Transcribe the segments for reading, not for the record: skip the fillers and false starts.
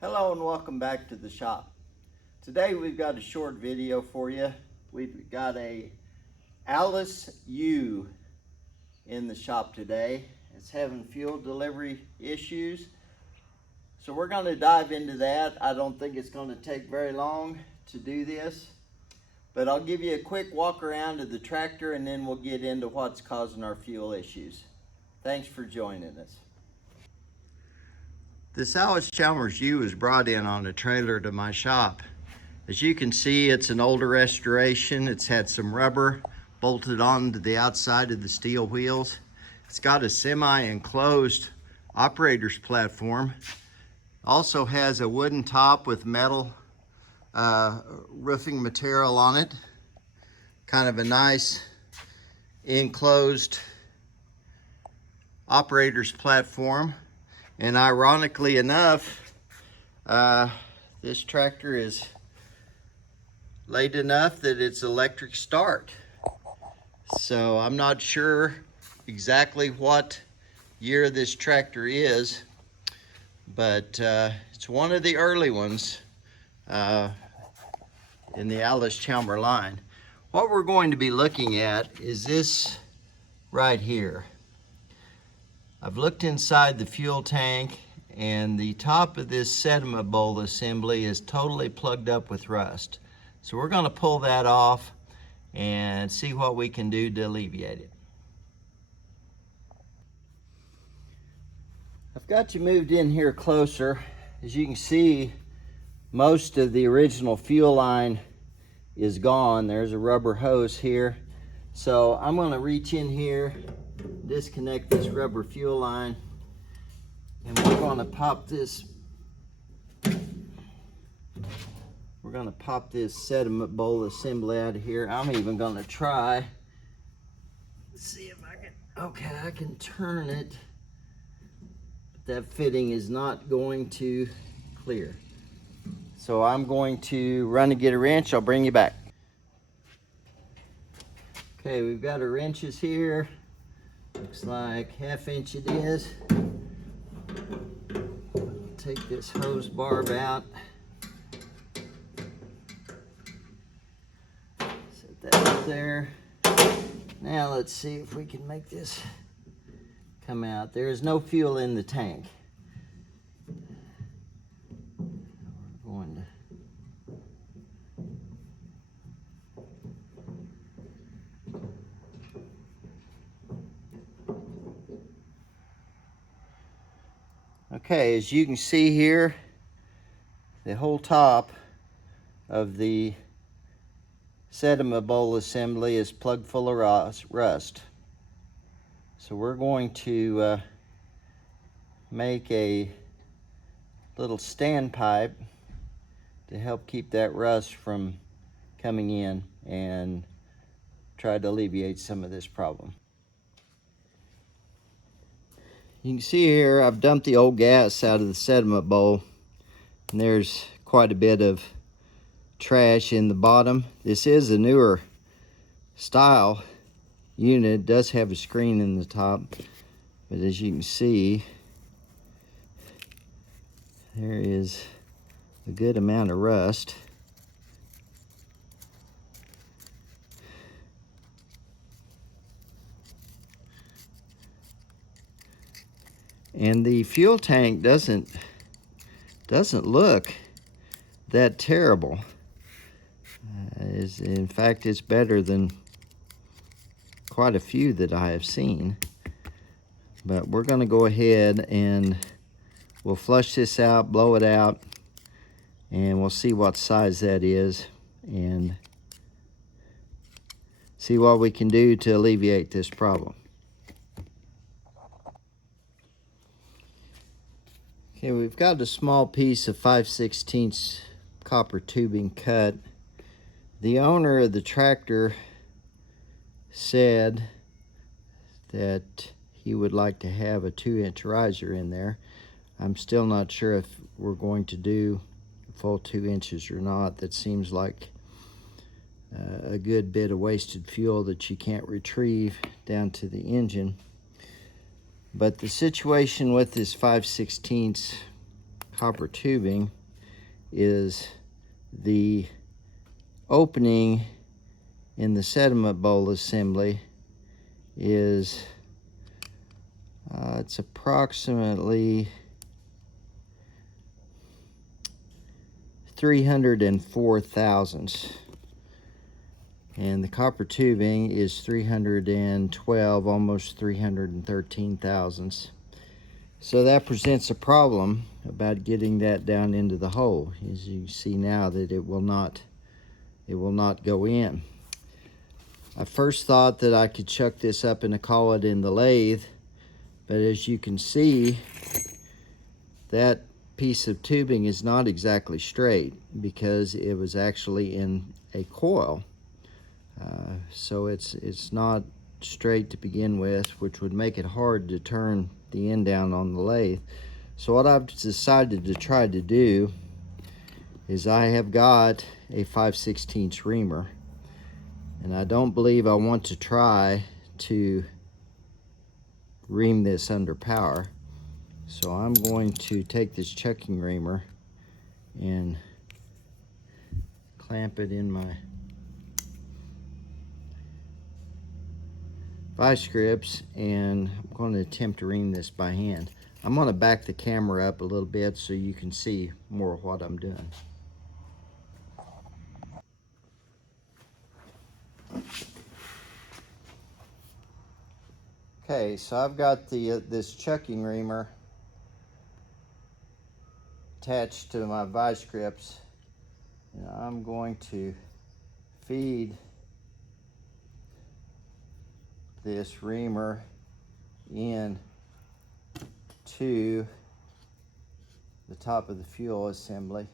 Hello and welcome back to the shop. Today we've got a short video for you. We've got a Allis U in the shop today. It's having fuel delivery issues. So we're going to dive into that. I don't think it's going to take very long to do this, but I'll give you a quick walk around of the tractor and then we'll get into what's causing our fuel issues. Thanks for joining us. This Allis-Chalmers U was brought in on a trailer to my shop. As you can see, it's an older restoration. It's had some rubber bolted onto the outside of the steel wheels. It's got a semi-enclosed operator's platform. Also has a wooden top with metal roofing material on it. Kind of a nice enclosed operator's platform. And ironically enough, this tractor is late enough that it's electric start. So I'm not sure exactly what year this tractor is, but it's one of the early ones in the Allis-Chalmers line. What we're going to be looking at is this right here. I've looked inside the fuel tank and the top of this sediment bowl assembly is totally plugged up with rust. So we're going to pull that off and see what we can do to alleviate it. I've got you moved in here closer. As you can see, most of the original fuel line is gone. There's a rubber hose here. So I'm going to reach in here, disconnect this rubber fuel line, and we're going to pop this sediment bowl assembly out of here. I'm even going to try, see if I can, okay, I can turn it, but that fitting is not going to clear. So I'm going to run and get a wrench. I'll bring you back. Okay, we've got our wrenches here. Looks like 1/2 inch it is. Take this hose barb out. Set that up there. Now let's see if we can make this come out. There is no fuel in the tank. We're going to okay, as you can see here, the whole top of the sediment bowl assembly is plugged full of rust. So we're going to make a little standpipe to help keep that rust from coming in and try to alleviate some of this problem. You can see here I've dumped the old gas out of the sediment bowl, and there's quite a bit of trash in the bottom. This is a newer style unit. It does have a screen in the top, but as you can see, there is a good amount of rust. And the fuel tank doesn't look that terrible. In fact, it's better than quite a few that I have seen. But we're going to go ahead and we'll flush this out, blow it out, and we'll see what size that is and see what we can do to alleviate this problem. Okay, we've got a small piece of 5/16 copper tubing cut. The owner of the tractor said that he would like to have a 2-inch riser in there. I'm still not sure if we're going to do a full 2 inches or not. That seems like a good bit of wasted fuel that you can't retrieve down to the engine. But the situation with this 5/16 copper tubing is the opening in the sediment bowl assembly is it's approximately 304 thousandths, and the copper tubing is 312, almost 313 thousandths. So that presents a problem about getting that down into the hole. As you see now that it will not go in. I first thought that I could chuck this up and call it in the lathe, but as you can see, that piece of tubing is not exactly straight because it was actually in a coil. So it's not straight to begin with, which would make it hard to turn the end down on the lathe. So what I've decided to try to do is I have got a 5/16 reamer, and I don't believe I want to try to ream this under power. So I'm going to take this chucking reamer and clamp it in my vice grips, and I'm going to attempt to ream this by hand. I'm going to back the camera up a little bit so you can see more of what I'm doing. Okay, so I've got this chucking reamer attached to my vice grips, and I'm going to feed this reamer in to the top of the fuel assembly,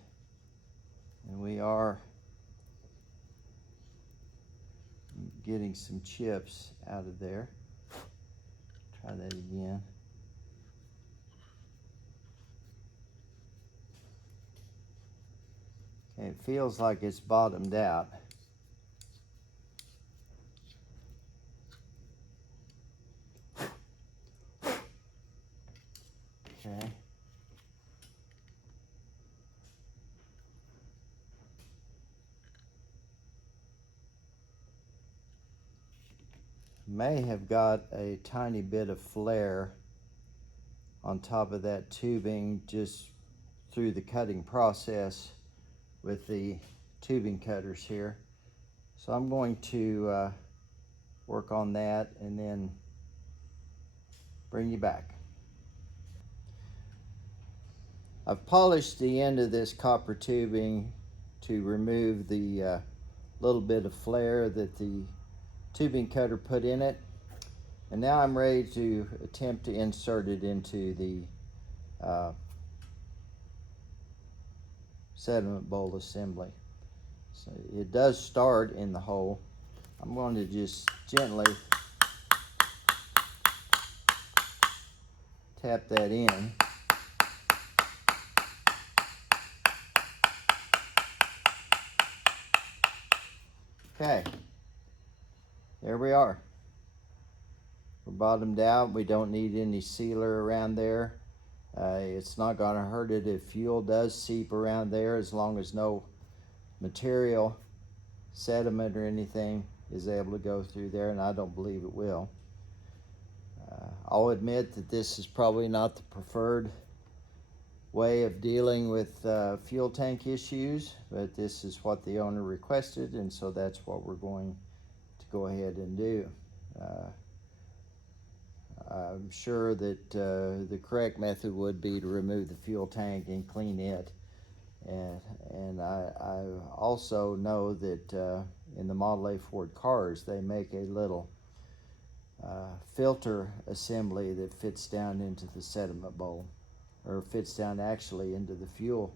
and we are getting some chips out of there. Try that again. Okay, it feels like it's bottomed out. Okay. May have got a tiny bit of flare on top of that tubing just through the cutting process with the tubing cutters here. So I'm going to work on that and then bring you back. I've polished the end of this copper tubing to remove the little bit of flare that the tubing cutter put in it, and now I'm ready to attempt to insert it into the sediment bowl assembly. So it does start in the hole. I'm going to just gently tap that in. Okay, there we are. We're bottomed out. We don't need any sealer around there. It's not going to hurt it if fuel does seep around there, as long as no material, sediment or anything is able to go through there, and I don't believe it will. I'll admit that this is probably not the preferred way of dealing with fuel tank issues, but this is what the owner requested, and so that's what we're going to go ahead and do. I'm sure that the correct method would be to remove the fuel tank and clean it. And I also know that in the Model A Ford cars, they make a little filter assembly that fits down into the sediment bowl, or fits down actually into the fuel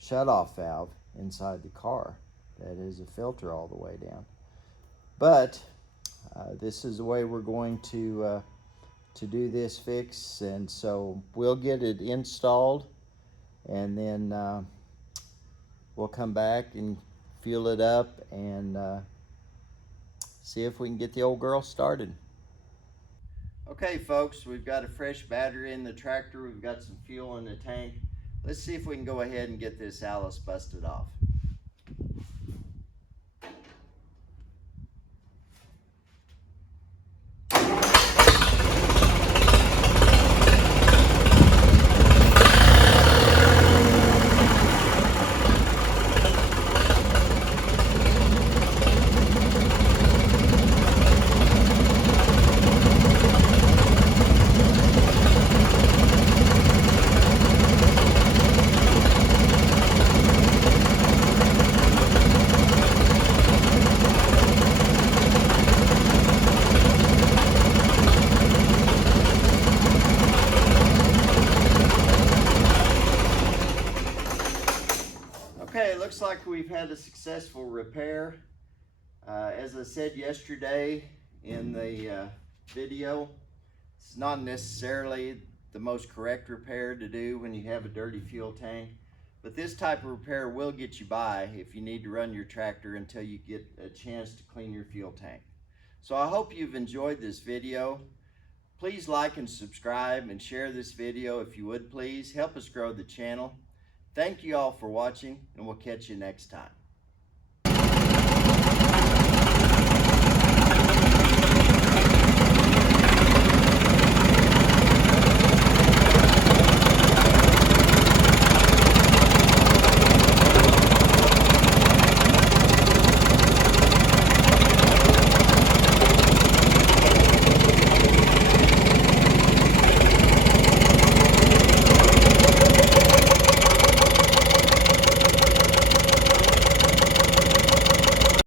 shutoff valve inside the car. That is a filter all the way down. But this is the way we're going to do this fix, and so we'll get it installed, and then we'll come back and fuel it up and see if we can get the old girl started. Okay folks, we've got a fresh battery in the tractor, we've got some fuel in the tank. Let's see if we can go ahead and get this Allis busted off. Okay, it looks like we've had a successful repair. As I said yesterday in the video, it's not necessarily the most correct repair to do when you have a dirty fuel tank, but this type of repair will get you by if you need to run your tractor until you get a chance to clean your fuel tank. So I hope you've enjoyed this video. Please like and subscribe and share this video if you would please. Help us grow the channel. Thank you all for watching, and we'll catch you next time.